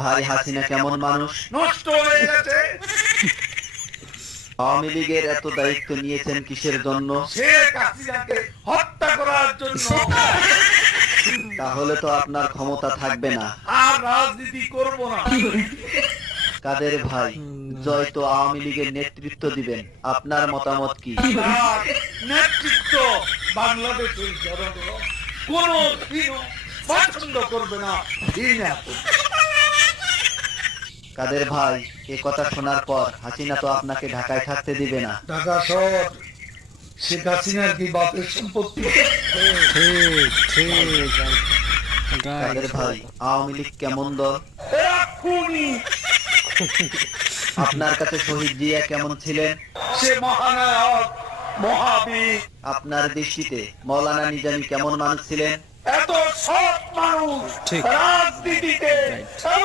ভাই হাসিনা কেমন মানুষ? নষ্ট হয়ে গেছে। আওয়ামী লীগের এত দায়িত্ব নিয়েছেন কিসের জন্য? শেখ হাসিনাকে হত্যা করার জন্য। তাহলে তো আপনার ক্ষমতা থাকবে না। আর রাজনীতি করব না। কাদের ভাই, জয় তো আওয়ামী লীগের নেতৃত্ব দিবেন, আপনার মতামত কি? তার নেতৃত্ব বাংলাদেশের জনগণ কোনদিনও পছন্দ করবে না। কাদের ভাই, এ কথা শোনার পর হাসিনা তো আপনাকে ঢাকায় থাকতে দিবে না। ঢাকা শহর শেখ হাসিনার কি বাপের সম্পত্তি? ঠিক ঠিক কাদের ভাই, আওয়ামী লীগ কেমন দল? এরা খুনি। আপনার কাছে শহীদ জিয়া কেমন ছিলেন? সে মহানায়ক, মহাবীর। আপনার দৃষ্টিতে মৌলানা নিজামী কেমন মানুষ ছিলেন? এত সৎ মানুষ ঠিক। রাজনীতিতে